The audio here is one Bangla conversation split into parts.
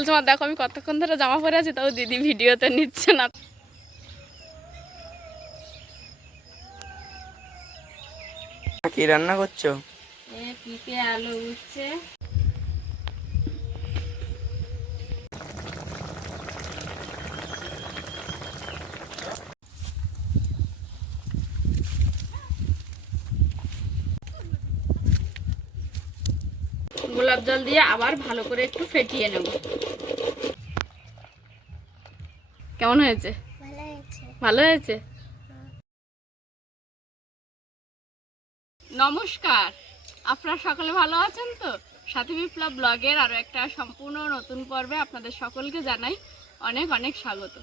বলছে মা দেখো আমি কতক্ষণ ধরে জামা পরে আছি, তাও দিদি ভিডিওতে নিচ্ছে না। কি রান্না করছো? পিঁপে আলু উচ্ছে। গোলাপ জল দিয়ে আবার ভালো করে একটু ফেটিয়ে নেব। কেমন হয়েছে? ভালো হয়েছে। নমস্কার, আপনারা সকলে ভালো আছেন তো? সাথী বিপ্লব ব্লগের আরও একটা সম্পূর্ণ নতুন পর্বে আপনাদের সকলকে জানাই অনেক অনেক স্বাগত।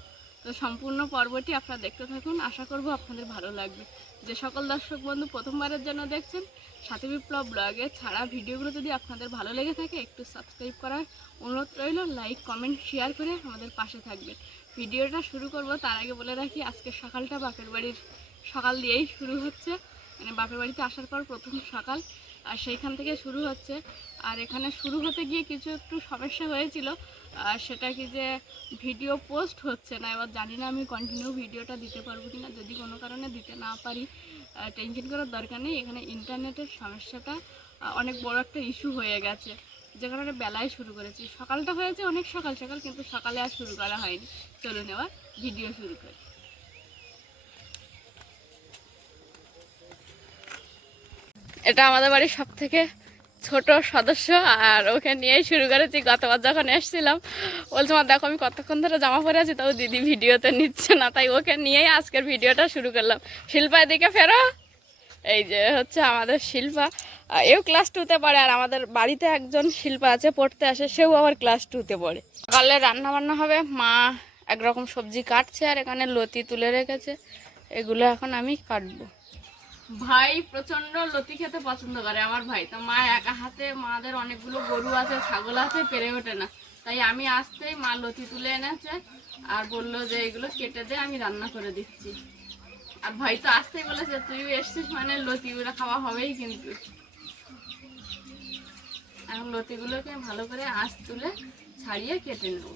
তো সম্পূর্ণ পর্বটি আপনারা দেখতে থাকুন, আশা করব আপনাদের ভালো লাগবে। যে সকল দর্শক বন্ধু প্রথমবারের জন্য দেখছেন সাথী বিপ্লব ব্লগের ছাড়া ভিডিওগুলো যদি আপনাদের ভালো লেগে থাকে একটু সাবস্ক্রাইব করার অনুরোধ রইল, লাইক কমেন্ট শেয়ার করে আমাদের পাশে থাকবেন। ভিডিওটা শুরু করব তার আগে বলে রাখি আজকের সকালটা বাপের বাড়ির সকাল দিয়েই শুরু হচ্ছে, মানে বাপের বাড়িতে আসার পর প্রথম সকাল, আর সেইখান থেকে শুরু হচ্ছে। আর এখানে শুরু হতে গিয়ে কিছু একটু সমস্যা হয়েছিল, সেটা কি যে ভিডিও পোস্ট হচ্ছে না। এবার জানি না আমি কন্টিনিউ ভিডিওটা দিতে পারবো কিনা, যদি কোনো কারণে দিতে না পারি টেনশন করার দরকার নেই। এখানে ইন্টারনেটের সমস্যাটা অনেক বড় একটা ইস্যু হয়ে গেছে, যে কারণে বেলায় শুরু করেছি। সকালটা হয়েছে অনেক সকাল সকাল, কিন্তু সকালে আর শুরু করা হয়নি। চলুন এবার ভিডিও শুরু করি। এটা আমাদের বাড়ির সব থেকে ছোট সদস্য, আর ওকে নিয়েই শুরু করেছি। গতবার যখন এসেছিলাম বলছে মা দেখো আমি কতক্ষণ ধরে জামা পরে আছি, তাও দিদি ভিডিওতে নিচ্ছে না, তাই ওকে নিয়েই আজকের ভিডিওটা শুরু করলাম। শিল্পা এদিকে ফেরো। এই যে হচ্ছে আমাদের শিল্পা, এও ক্লাস 2-তে পড়ে। আর আমাদের বাড়িতে একজন শিল্পা আছে, পড়তে আসে, সেও আবার ক্লাস 2-তে পড়ে। সকালে রান্না বান্না হবে, মা একরকম সবজি কাটছে আর এখানে লতি তুলে রেখেছে, এগুলো এখন আমি কাটবো। ভাই প্রচন্ড লতি খেতে পছন্দ করে আমার ভাই, তো মা একা হাতে, মাদের অনেকগুলো গরু আছে, ছাগল আছে, পেরে ওঠে না, তাই আমি আসতেই মা লতি তুলে এনেছে আর বললো যে এগুলো কেটে দে, আমি রান্না করে দিচ্ছি। আর ভাই তো আসতেই বলেছে তুইও এসছিস মানে লতি গুলো খাওয়া হবেই। কিন্তু এখন লতিগুলোকে ভালো করে আঁশ তুলে ছাড়িয়ে কেটে নেব।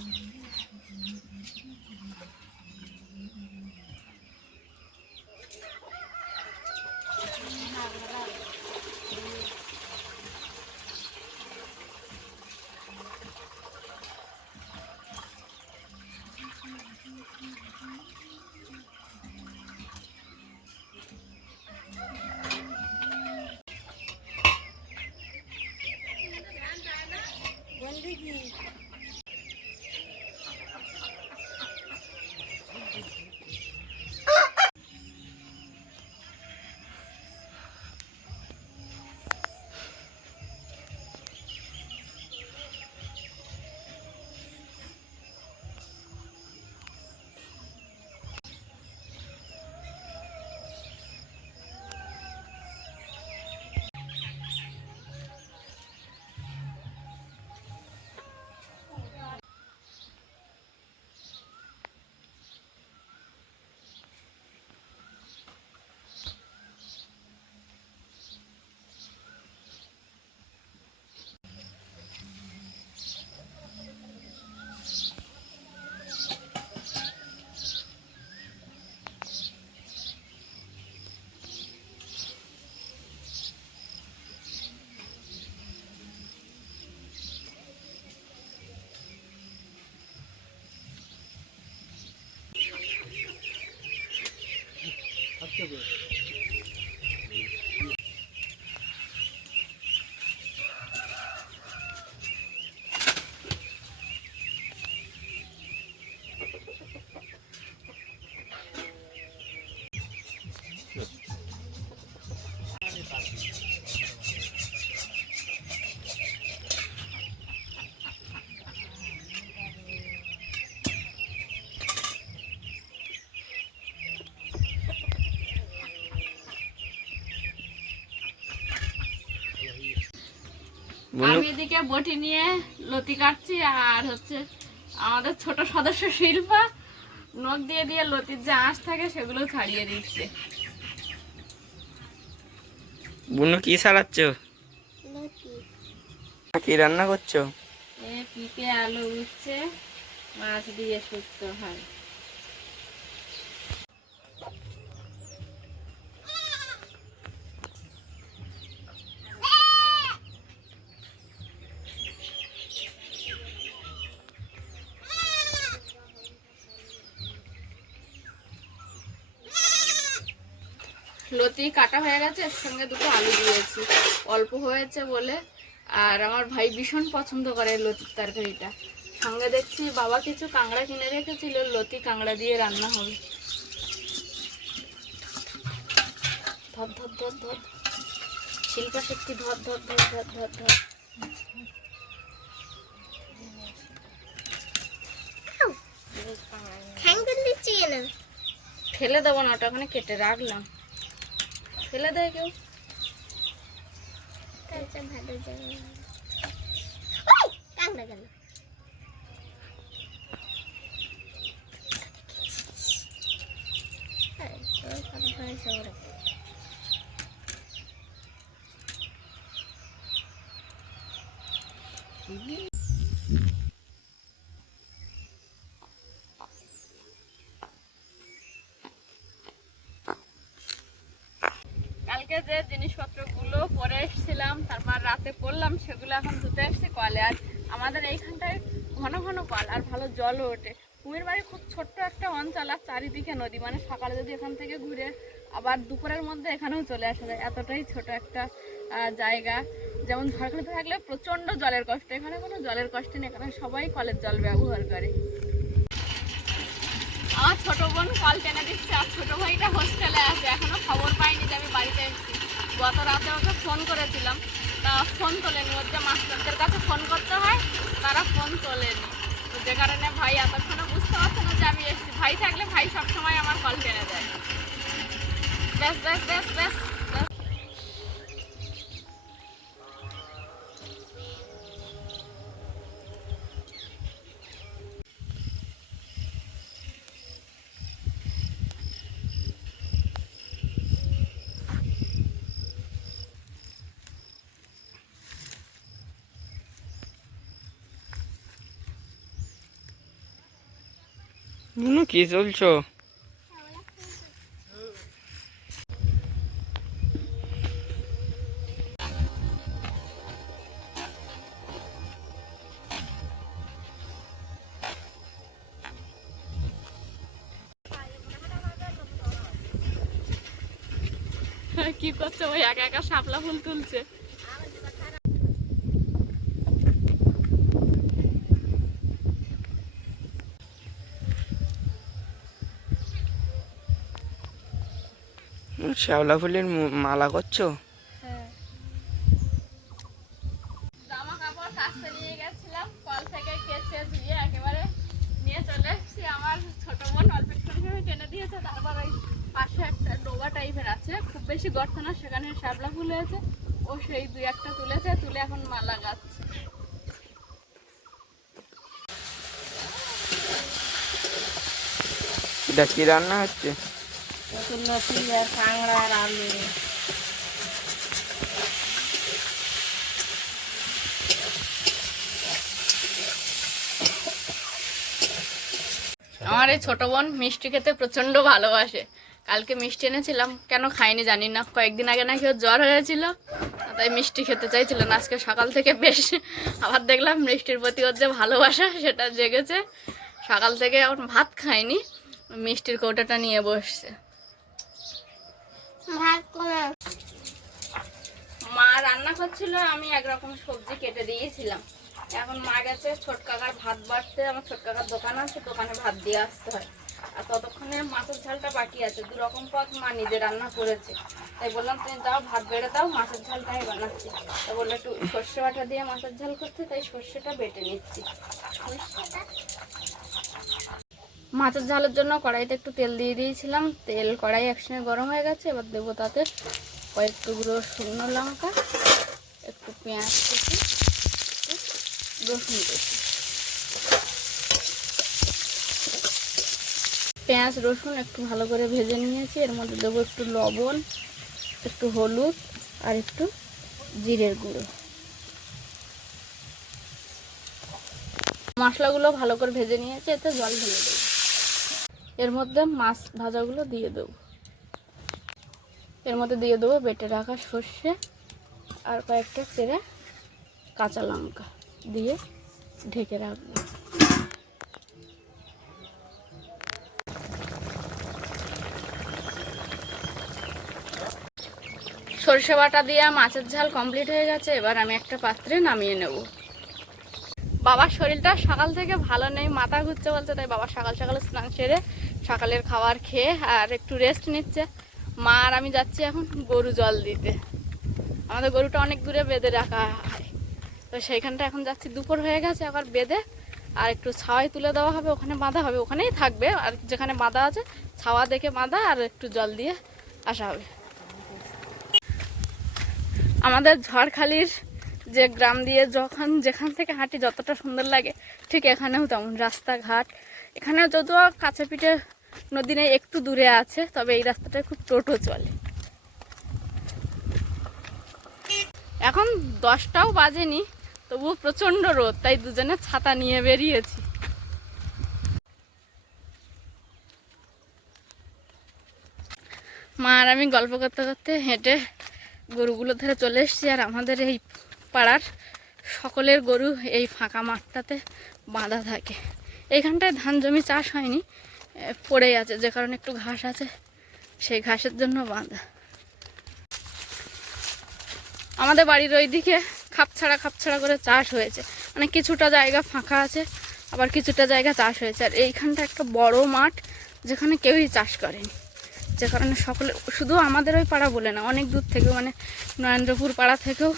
আমি এদিকে বটি নিয়ে লতি কাটছি, আর হচ্ছে আমাদের ছোট সদস্য শিল্পা নখ দিয়ে দিয়ে লতির যে আঁশ থাকে সেগুলো ছাড়িয়ে দিচ্ছে। বুনু কি সারাচ্ছ? কি রান্না করছো? পিঠে আলু উচ্ছে মাছ দিয়ে শুক্তো হয়। লতি কাটা হয়ে গেছে, এর সঙ্গে দুটো আলু দিয়েছি, অল্প হয়েছে বলে। আর আমার ভাই ভীষণ পছন্দ করে লতির তরকারিটা। সঙ্গে দেখছি বাবা কিছু কাঁকড়া কিনে রেখেছিল, লতি কাঁকড়া দিয়ে রান্না হবে। ধর ধর ধর ধর শিল্পা সত্যি ধর ধর ধর ধর ধর ধর। ফেলে দেবো না, ওটা ওখানে কেটে রাখলাম, ফেলে দেয় কেউ? কালকে যে জিনিসপত্রগুলো পরে এসেছিলাম, তারপর রাতে পড়লাম, সেগুলো এখন ধুতে এসেছি কলে। আর আমাদের এইখানটায় ঘন ঘন কল, আর ভালো জলও ওঠে। কুমির বাড়ি খুব ছোট্ট একটা অঞ্চল, আর চারিদিকে নদী, মানে সকালে যদি এখান থেকে ঘুরে আবার দুপুরের মধ্যে এখানেও চলে আসা যায়, এতটাই ছোট একটা জায়গা। যেমন ঝড়খালিতে থাকলে প্রচণ্ড জলের কষ্ট, এখানে কোনো জলের কষ্ট নেই, এখানে সবাই কলের জল ব্যবহার করে। আমার ছোট বোন কল টেনে দিচ্ছে, আর ছোট ভাইটা হোস্টেলে আছে, এখনো খবর পাইনি যে আমি বাড়িতে এসেছি। গত রাতে ওকে ফোন করেছিলাম, তা ফোন তোলেনি। ওর যে মাস্টারদের কাছে ফোন করতে হয়, তারা ফোন তোলেনি, তো যে কারণে ভাই এতক্ষণে বুঝতে পারছে না যে আমি এসেছি। ভাই থাকলে ভাই সবসময় আমার কল টেনে দেয়। ব্যাস ব্যাস ব্যাস ব্যাস ব্যাস। কি চলছো? কি করছে? ওই একা একা শাপলা ফুল তুলছে। শ্যাওলা ফুলের মালা করছো? জামা কাপড় কাচতে নিয়ে গেছিলাম, কল থেকে কেচে ধুয়ে একেবারে নিয়ে চলে এসেছি। আমার ছোট বোন অল্প একটু টেনে দিয়েছে, তারপর ওই পাশে একটা ডোবা টাইপের আছে, খুব বেশি গর্ত না, সেখানে শ্যাবলা ফুল হয়েছে, ও সেই দুই একটা তুলেছে, তুলে এখন মালা গাচ্ছে। এটা কি রান্না হচ্ছে? লতি আর কাঁকড়া আর আলু। আমার এই ছোট বোন মিষ্টি খেতে প্রচন্ড ভালোবাসে। কালকে মিষ্টি এনেছিলাম, কেন খাইনি জানি না, কয়েকদিন আগে নাকি ওর জ্বর হয়েছিল, তাই মিষ্টি খেতে চাইছিল না। আজকে সকাল থেকে বেশ আবার দেখলাম মিষ্টির প্রতি ওর যে ভালোবাসা সেটা জেগেছে। সকাল থেকে এখন ভাত খায়নি, মিষ্টির কৌটাটা নিয়ে বসছে। মা রান্না করছিল, আমি একরকম সবজি কেটে দিয়েছিলাম। এখন মা গেছে ছোট কাকার ভাত বাড়তে, আমার ছোট কাকার দোকান আছে, দোকানে ভাত দিয়ে আসতে হয়। আর ততক্ষণে মাছের ঝালটা বাকি আছে, 2 রকম পদ মা নিজে রান্না করেছে। তাই বললাম তুমি দাও, ভাত বেড়ে দাও, মাছের ঝালটাই বানাচ্ছি। তাই বললো একটু সর্ষে বাটা দিয়ে মাছের ঝাল করতে, তাই সর্ষেটা বেটে নিচ্ছি। মাছের ঝালের জন্য কড়াইতে একটু তেল দিয়ে দিয়েছিলাম, তেল কড়াই একসঙ্গে গরম হয়ে গেছে। এবার দেবো তাতে কয়েক টুকরো শুকনো লঙ্কা, একটু পেঁয়াজ কুচি, রসুন কুচি। পেঁয়াজ রসুন একটু ভালো করে ভেজে নিয়েছি। এর মধ্যে দেবো একটু লবণ, একটু হলুদ আর একটু জিরের গুঁড়ো। মশলাগুলো ভালো করে ভেজে নিয়েছে, এতে জল ঢেলে দেবো। এর মধ্যে মাছ ভাজাগুলো দিয়ে দেবো। এর মধ্যে দিয়ে দেবো বেটে রাখা সর্ষে আর কয়েকটা চেরা কাঁচা লঙ্কা দিয়ে ঢেকে রাখবো। সরষে বাটা দিয়ে মাছের ঝাল কমপ্লিট হয়ে গেছে। এবার আমি একটা পাত্রে নামিয়ে নেব। বাবার শরীরটা সকাল থেকে ভালো নেই, মাথা ঘুরছে বলছে, তাই বাবা সকাল সকালে স্নান সেরে সকালের খাবার খেয়ে আর একটু রেস্ট নিচ্ছে। মা আর আমি যাচ্ছি এখন গরু জল দিতে। আমাদের গরুটা অনেক দূরে বেঁধে রাখা হয়, তো সেইখানটা এখন যাচ্ছি। দুপুর হয়ে গেছে, আবার বেঁধে আর একটু ছাওয়ায় তুলে দেওয়া হবে, ওখানে বাঁধা হবে, ওখানেই থাকবে। আর যেখানে বাঁধা আছে ছাওয়া দেখে বাঁধা, আর একটু জল দিয়ে আসা হবে। আমাদের ঝড়খালির যে গ্রাম দিয়ে যেখান থেকে হাঁটি যতটা সুন্দর লাগে, ঠিক এখানেও তেমন। রাস্তাঘাট এখানেও যদিও কাছে পিঠে নদী নেই, একটু দূরে আছে, তবে এই রাস্তাটায় খুব টোটো চলে। এখন 10টাও বাজেনি, তবুও প্রচণ্ড রোদ, তাই দুজনে ছাতা নিয়ে বেরিয়েছি। মা আর আমি গল্প করতে করতে হেঁটে গরুগুলো ধরে চলে এসেছি। আর আমাদের এই পাড়ার সকলের গরু এই ফাঁকা মাঠটাতে বাঁধা থাকে। এইখানটায় ধান জমি চাষ হয়নি, পড়েই আছে, যে কারণে একটু ঘাস আছে, সেই ঘাসের জন্য বাঁধা। আমাদের বাড়ির ওইদিকে খাপছাড়া করে চাষ হয়েছে, মানে কিছুটা জায়গা ফাঁকা আছে, আবার কিছুটা জায়গা চাষ হয়েছে। আর এইখানটা একটা বড় মাঠ, যেখানে কেউই চাষ করেনি, যে কারণে সকলে, শুধু আমাদের ওই পাড়া বলে না, অনেক দূর থেকেও, মানে নরেন্দ্রপুর পাড়া থেকেও,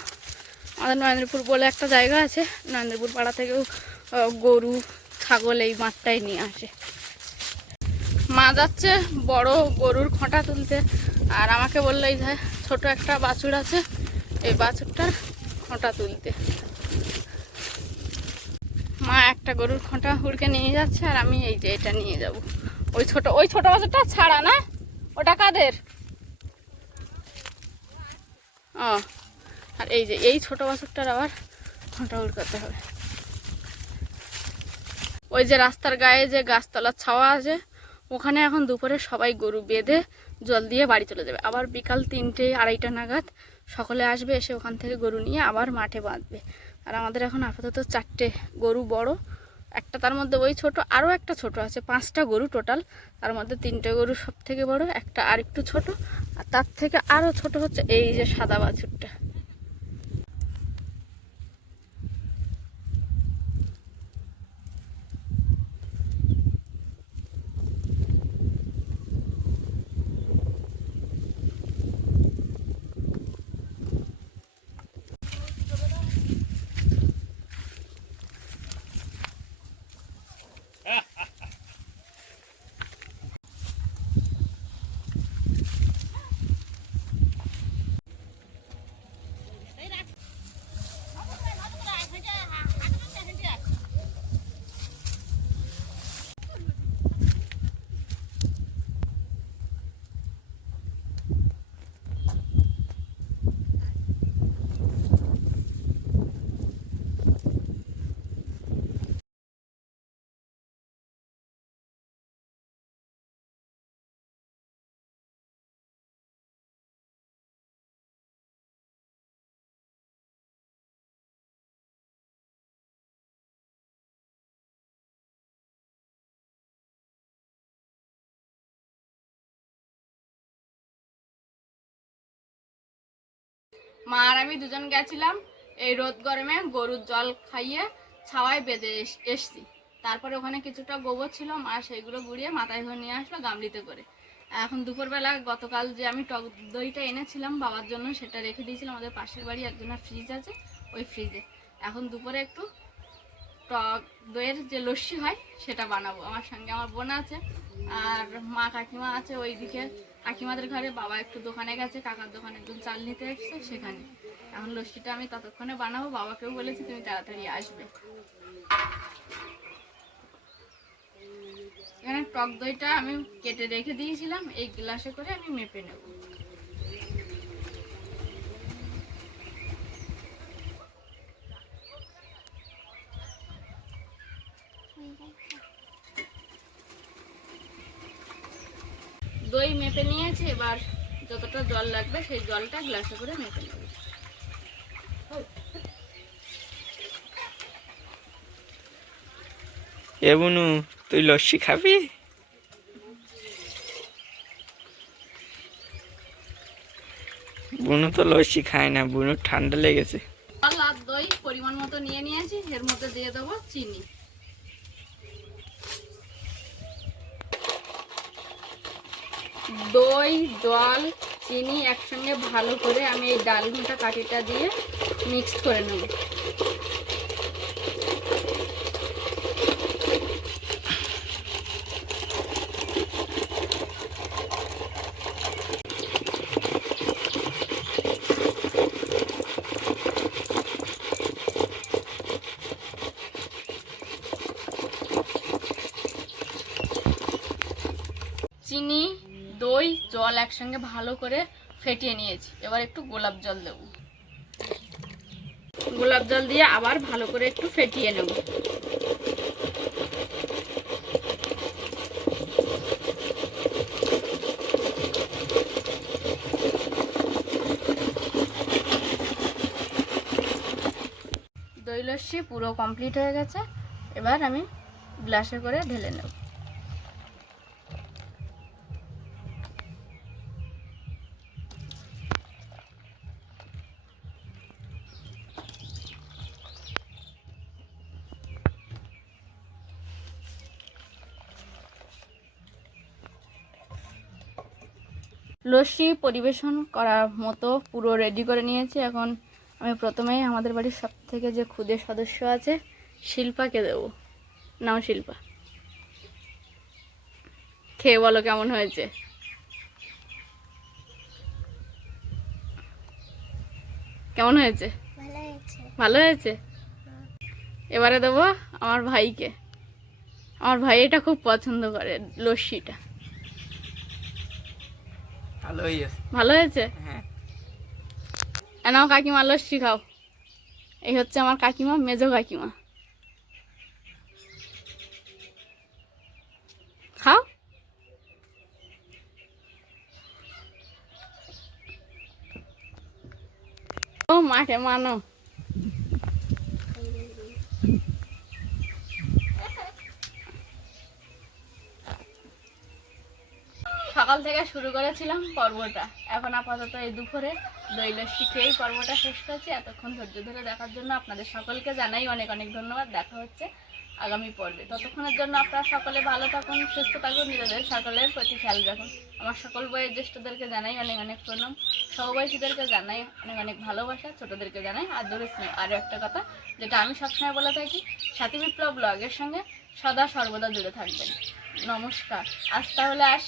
আমাদের নরেন্দ্রপুর বলে একটা জায়গা আছে, নরেন্দ্রপুর পাড়া থেকেও গরু ছাগল এই মাঠটাই নিয়ে আসে। মা যাচ্ছে বড় গরুর খোঁটা তুলতে, আর আমাকে বললো এই ছোট একটা বাছুর আছে, এই বাছুরটার খোঁটা তুলতে। মা একটা গরুর খোঁটা হুড়কে নিয়ে যাচ্ছে, আর আমি এই যে এটা নিয়ে যাব। ওই ছোট বাছুরটা ছাড়া না, ওটা কাদের? ও, আর এই যে এই ছোট বাছুরটার আবার খোঁটা হুড়কাতে হবে। ওই যে রাস্তার গায়ে যে গাছতলার ছাওয়া আছে, ওখানে এখন দুপুরে সবাই গরু বেঁধে জল দিয়ে বাড়ি চলে যাবে। আবার বিকাল 3টে 2:30 নাগাদ সকলে আসবে, এসে ওখান থেকে গরু নিয়ে আবার মাঠে বাঁধবে। আর আমাদের এখন আপাতত 4টে গরু বড়, একটা তার মধ্যে ওই ছোট, আরও একটা ছোট আছে, 5টা গরু টোটাল। তার মধ্যে 3টে গরু সব থেকে বড়, একটা আর একটু ছোট, আর তার থেকে আরও ছোট হচ্ছে এই যে সাদা বাছুরটা। মা আর আমি দুজন গেছিলাম এই রোদ গরমে গরুর জল খাইয়ে ছাওয়ায় বেঁধে এসছি। তারপরে ওখানে কিছুটা গোবর ছিল, মা সেইগুলো গুঁড়িয়ে মাথায় করে নিয়ে আসলো গামলিতে করে। এখন দুপুরবেলা গতকাল যে আমি টক দইটা এনেছিলাম বাবার জন্য, সেটা রেখে দিয়েছিলাম আমাদের পাশের বাড়ি একজনের ফ্রিজ আছে, ওই ফ্রিজে। এখন দুপুরে একটু টক দইয়ের যে লস্যি হয় সেটা বানাবো। আমার সঙ্গে আমার বোন আছে, আর মা কাকিমা আছে ওইদিকে কাকিমাদের ঘরে। বাবা একটু দোকানে গেছে, কাকার দোকানে একদম চাল নিতে এসছে সেখানে। এখন লস্যিটা আমি ততক্ষণে বানাবো, বাবাকেও বলেছি তুমি তাড়াতাড়ি আসবে। এখানে টক দইটা আমি কেটে রেখে দিয়েছিলাম, এই গ্লাসে করে আমি মেপে নেব। দই মেপে নিয়েছি, এবার যতটা জল লাগবে সেই জলটা গ্লাসে করে মেপে নেব। এ বুনু, তুই লস্যি খাবি? বুনু তো লস্যি খায় না, বুনুর ঠান্ডা লেগেছে। জল আর দই পরিমাণ মতো নিয়ে নিয়েছি, এর মধ্যে দিয়ে দেবো চিনি। দই, জল, চিনি একসঙ্গে ভালো করে আমি এই ডাল ঘন্টা কাঠিটা দিয়ে মিক্স করে নেব। চিনি, দই, জল একসঙ্গে ভালো করে ফেটিয়ে নিয়েছি। এবার একটু গোলাপ জল দেব। গোলাপ জল দিয়ে আবার ভালো করে একটু ফেটিয়ে নেব। দই লস্যি পুরো কমপ্লিট হয়ে গেছে। এবার আমি গ্লাসে করে ঢেলে নেব। লস্যি পরিবেশন করার মতো পুরো রেডি করে নিয়েছি। এখন আমি প্রথমেই আমাদের বাড়ির সব থেকে যে ক্ষুদে সদস্য আছে শিল্পাকে দেব। নাও শিল্পা, খেয়ে বলো কেমন হয়েছে। কেমন হয়েছে? ভালো হয়েছে। এবারে দেবো আমার ভাইকে। আমার ভাই এটা খুব পছন্দ করে, লস্যিটা। ভালো হয়েছে। হ্যাঁ। নাও কাকিমা, লস্যি খাও। এই হচ্ছে আমার কাকিমা, মেজো কাকিমা। খাও। ও মাঠে মানো। সকাল থেকে শুরু করেছিলাম পর্বটা, এখন আপাতত এই দুপুরে দই লস্যি খেয়েই পর্বটা শেষ করছি। এতক্ষণ ধৈর্য ধরে দেখার জন্য আপনাদের সকলকে জানাই অনেক অনেক ধন্যবাদ। দেখা হচ্ছে আগামী পর্বে। ততক্ষণের জন্য আপনারা সকলে ভালো থাকুন, সুস্থ থাকুন, নিজেদের সকলের প্রতি খেয়াল রাখুন। আমার সকল বয়োজ্যেষ্ঠদেরকে জানাই অনেক অনেক প্রণাম, সহবয়সীদেরকে জানাই অনেক অনেক ভালোবাসা, ছোটদেরকে জানাই আদরের স্নেহ। আরও একটা কথা যেটা আমি সবসময় বলে থাকি, সাথী বিপ্লব ব্লগের সঙ্গে সদা সর্বদা জুড়ে থাকবেন। নমস্কার। আজ তাহলে আসি।